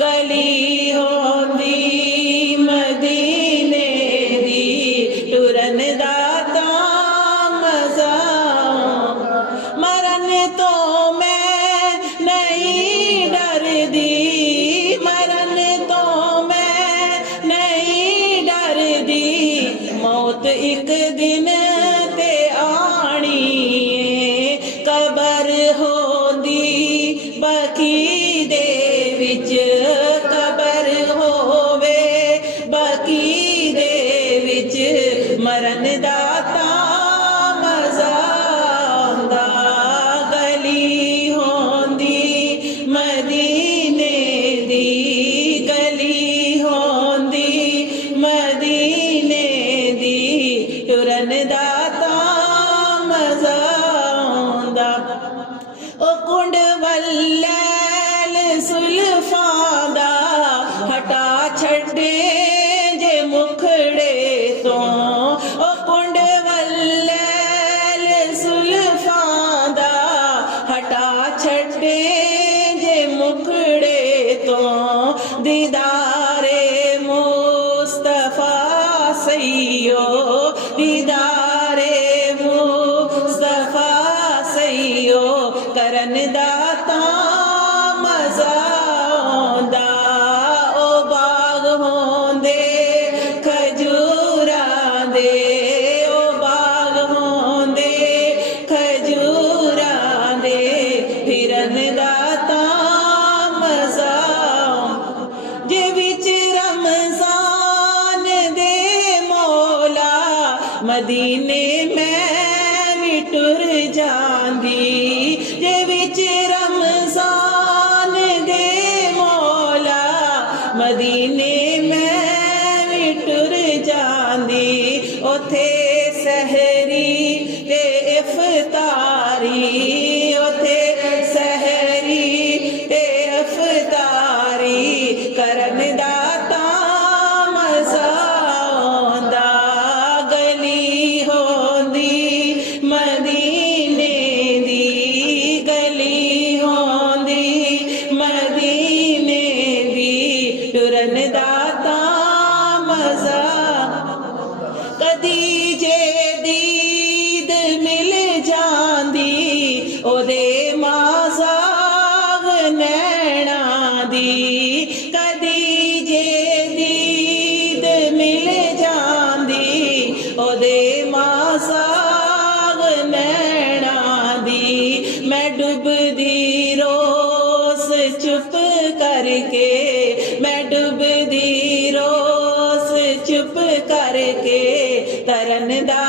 गली होंदी मदीने दी टुरन दा तां मज़ा मरन तो मैं नहीं डरदी मरन तो मैं नहीं डरदी मौत एक दिन ते आनी कबर होंदी बाकी दे विच कबर होवे बाकी दे विच मरन दा तां मज़ा आंदा गली होंदी मदीने दी गली होंदी मदीने दी टुरन दा तां मज़ा आंदा ओ कुंड वल्लैल सुल्फां दा हटा छड्डे जे मुखड़े तो ओ कुंड वल्लैल सुल्फां दा हटा छड्डे जे मुखड़े तो दीदारे मुस्तफा सैयो दीदारे मुस्तफा सैयो करन दा तां मज़ा आंदा ओ बाग होंदे खजूरां दे ओ बाग होंदे खजूरां दे फिरन दा तां मज़ा जे विच रमज़ान दे मौला मदीने मैं भी टुर जांदी जे विच रमज़ान दे मौला मदीने मैं भी टुर जांदी ओथे सहरी ते इफ्तारी ओथे सहरी ते इफ्तारी करन दा तां मज़ा आंदा गली होंदी मदीने दी गली होंदी मदीने दी टुरन दा तां मज़ा कदी जे दीद मिल जांदी ओदे माज़ाग नैना दी कदी जे दीद मिल जांदी ओदे माज़ाग नैना दी मैं डुबदी रोस चुप करके मैं डुबदी रोस चुप करके तरन दा